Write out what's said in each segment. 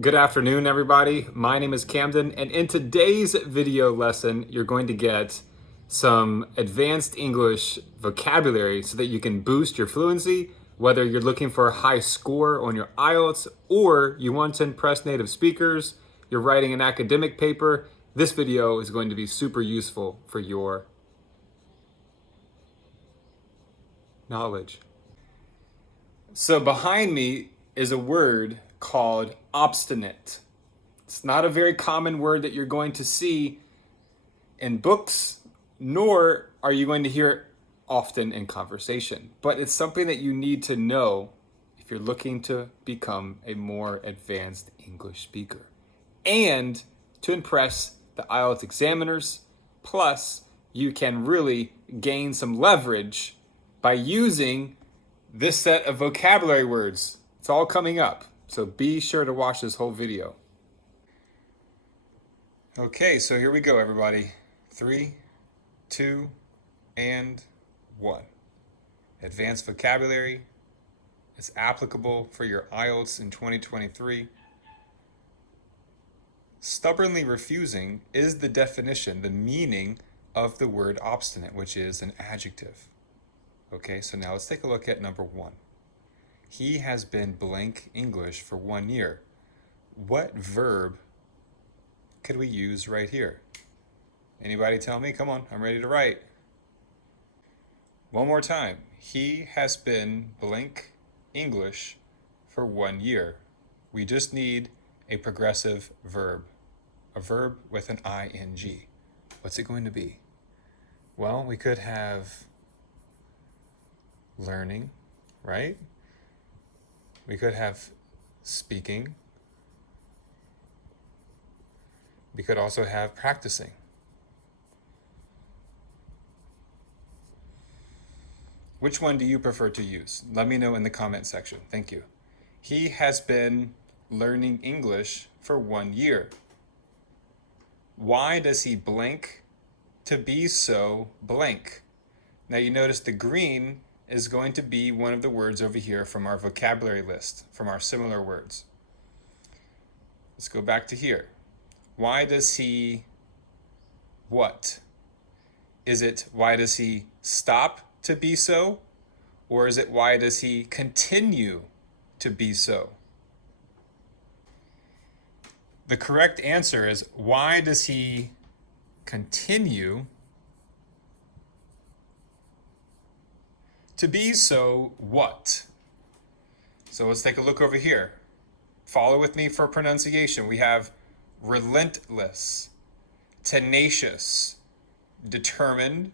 Good afternoon, everybody. My name is Camden, and in today's video lesson, you're going to get some advanced English vocabulary so that you can boost your fluency, whether you're looking for a high score on your IELTS or you want to impress native speakers, you're writing an academic paper. This video is going to be super useful for your knowledge. So behind me is a word called obstinate. It's not a very common word that you're going to see in books, nor are you going to hear it often in conversation. But it's something that you need to know if you're looking to become a more advanced English speaker and to impress the IELTS examiners. Plus, you can really gain some leverage by using this set of vocabulary words. It's all coming up, so be sure to watch this whole video. Okay, so here we go, everybody. 3, 2, and 1. Advanced vocabulary. It's applicable for your IELTS in 2023. Stubbornly refusing is the definition, the meaning of the word obstinate, which is an adjective. Okay, so now let's take a look at number 1. He has been blank English for 1 year. What verb could we use right here? Anybody tell me? Come on, I'm ready to write. One more time. He has been blank English for 1 year. We just need a progressive verb. A verb with an ing. What's it going to be? Well, we could have learning, right? We could have speaking. We could also have practicing. Which one do you prefer to use? Let me know in the comment section. Thank you. He has been learning English for 1 year. Why does he blank to be so blank? Now you notice the green is going to be one of the words over here from our vocabulary list, from our similar words. Let's go back to here. Why does he what? Is it why does he stop to be so? Or is it why does he continue to be so? The correct answer is why does he continue to be so what? So let's take a look over here. Follow with me for pronunciation. We have relentless, tenacious, determined,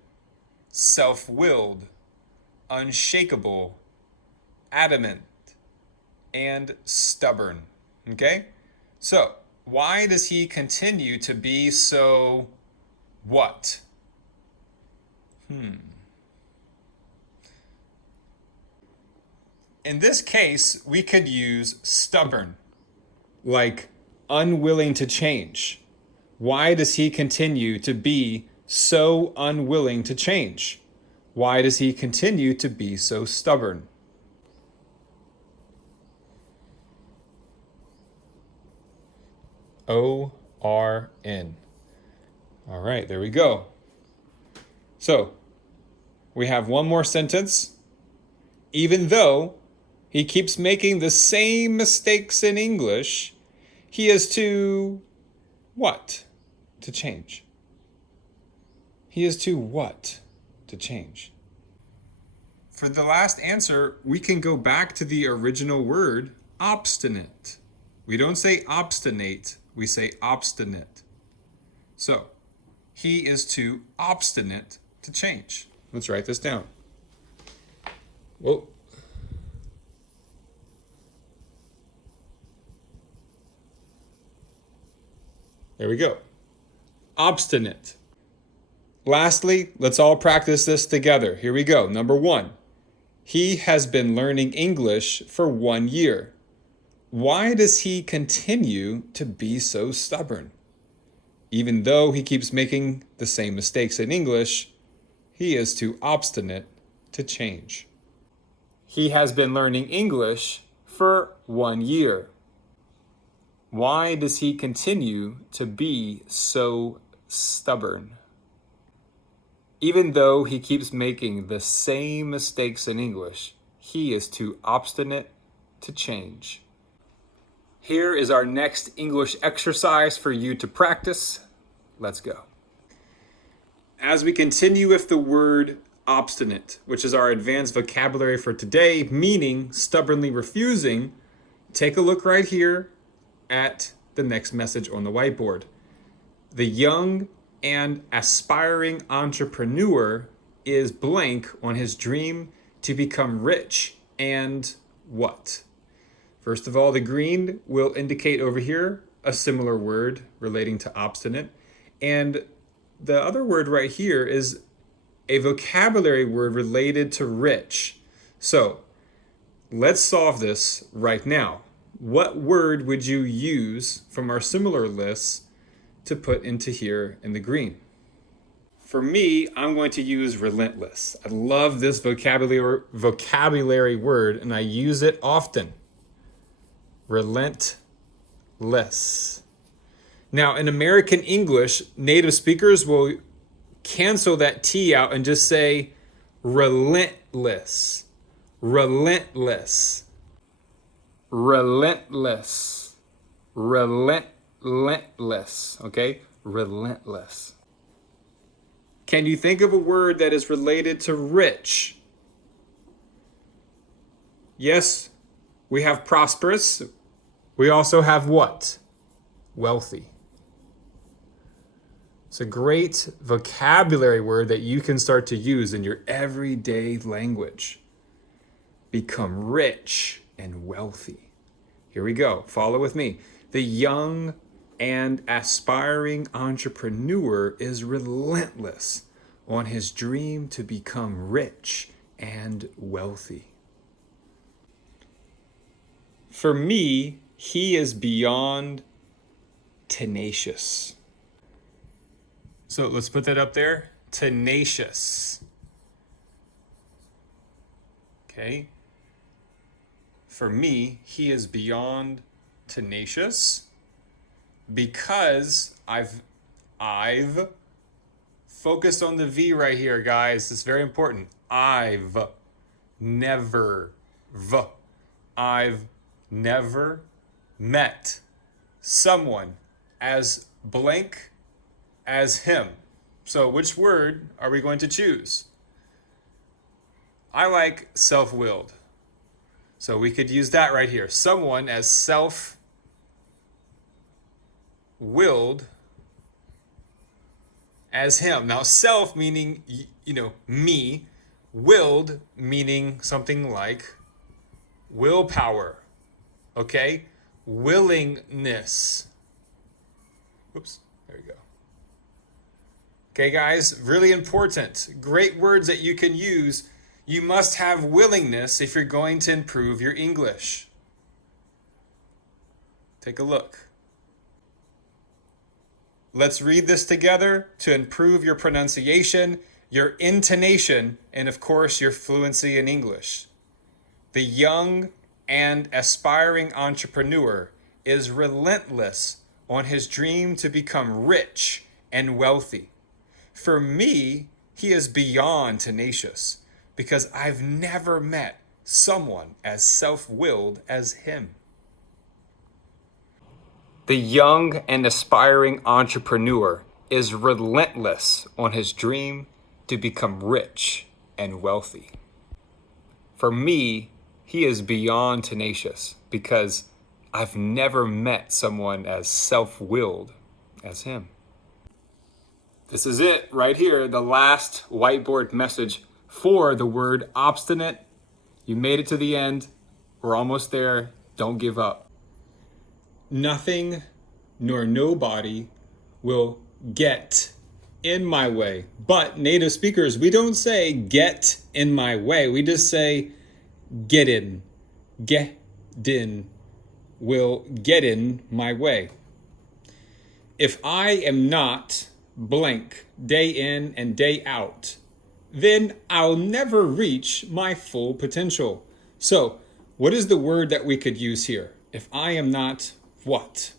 self-willed, unshakable, adamant, and stubborn. Okay? So, why does he continue to be so what? In this case, we could use stubborn, like unwilling to change. Why does he continue to be so unwilling to change? Why does he continue to be so stubborn? O-R-N. All right, there we go. So, we have one more sentence. Even though he keeps making the same mistakes in English, he is to what? To change. He is to what? To change. For the last answer, we can go back to the original word, obstinate. We don't say obstinate, we say obstinate. So, he is too obstinate to change. Let's write this down. Whoa. There we go. Obstinate. Lastly, let's all practice this together. Here we go. Number 1. He has been learning English for 1 year. Why does he continue to be so stubborn? Even though he keeps making the same mistakes in English, he is too obstinate to change. He has been learning English for 1 year. Why does he continue to be so stubborn? Even though he keeps making the same mistakes in English, he is too obstinate to change. Here is our next English exercise for you to practice. Let's go. As we continue with the word obstinate, which is our advanced vocabulary for today, meaning stubbornly refusing, take a look right here at the next message on the whiteboard. The young and aspiring entrepreneur is blank on his dream to become rich and what? First of all, the green will indicate over here a similar word relating to obstinate. And the other word right here is a vocabulary word related to rich. So let's solve this right now. What word would you use from our similar lists to put into here in the green? For me, I'm going to use relentless. I love this vocabulary word, and I use it often. Relentless. Now, in American English, native speakers will cancel that T out and just say relentless. Relentless. Relentless. Relentless. Okay? Relentless. Can you think of a word that is related to rich? Yes, we have prosperous. We also have what? Wealthy. It's a great vocabulary word that you can start to use in your everyday language. Become rich and wealthy. Here we go. Follow with me. The young and aspiring entrepreneur is relentless on his dream to become rich and wealthy. For me, he is beyond tenacious. So let's put that up there. Tenacious. Okay. For me, he is beyond tenacious because I've focused on the V right here, guys. It's very important. I've never met someone as blank as him. So which word are we going to choose? I like self-willed. So we could use that right here. Someone as self-willed as him. Now self meaning, me. Willed meaning something like willpower. Okay? Willingness. Oops, there we go. Okay, guys, really important. Great words that you can use. You must have willingness if you're going to improve your English. Take a look. Let's read this together to improve your pronunciation, your intonation, and of course, your fluency in English. The young and aspiring entrepreneur is relentless on his dream to become rich and wealthy. For me, he is beyond tenacious because I've never met someone as self-willed as him. The young and aspiring entrepreneur is relentless on his dream to become rich and wealthy. For me, he is beyond tenacious because I've never met someone as self-willed as him. This is it right here, the last whiteboard message for the word obstinate. You made it to the end. We're almost there. Don't give up. Nothing nor nobody will get in my way. But native speakers, we don't say get in my way. We just say get in. Get in will get in my way. If I am not blank day in and day out, then I'll never reach my full potential. So what is the word that we could use here? If I am not what?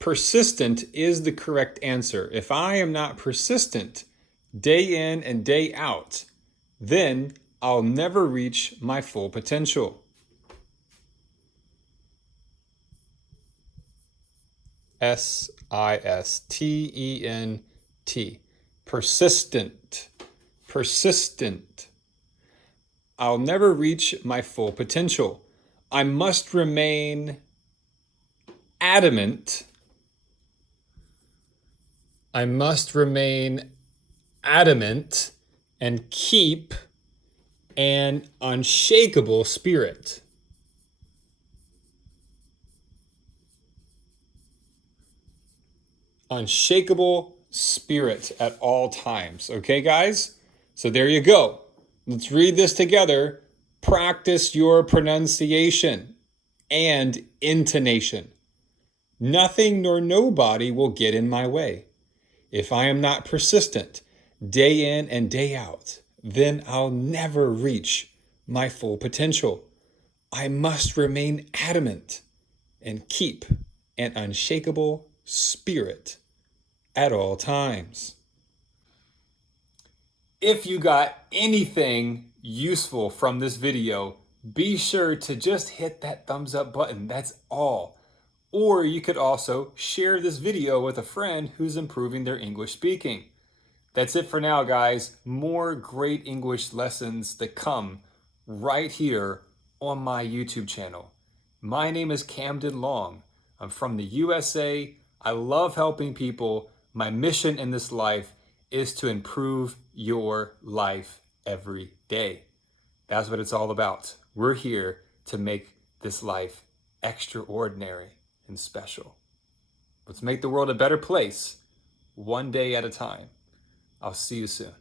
Persistent is the correct answer. If I am not persistent day in and day out, then I'll never reach my full potential. S-I-S-T-E-N-T. Persistent. Persistent. I'll never reach my full potential. I must remain adamant. I must remain adamant and keep an unshakable spirit. Unshakable spirit at all times. Okay, guys? So there you go. Let's read this together. Practice your pronunciation and intonation. Nothing nor nobody will get in my way. If I am not persistent, day in and day out, then I'll never reach my full potential. I must remain adamant and keep an unshakable spirit at all times. If you got anything useful from this video, be sure to just hit that thumbs up button. That's all. Or you could also share this video with a friend who's improving their English speaking. That's it for now, guys. More great English lessons to come right here on my YouTube channel. My name is Camden Long. I'm from the USA. I love helping people. My mission in this life is to improve your life every day. That's what it's all about. We're here to make this life extraordinary and special. Let's make the world a better place, one day at a time. I'll see you soon.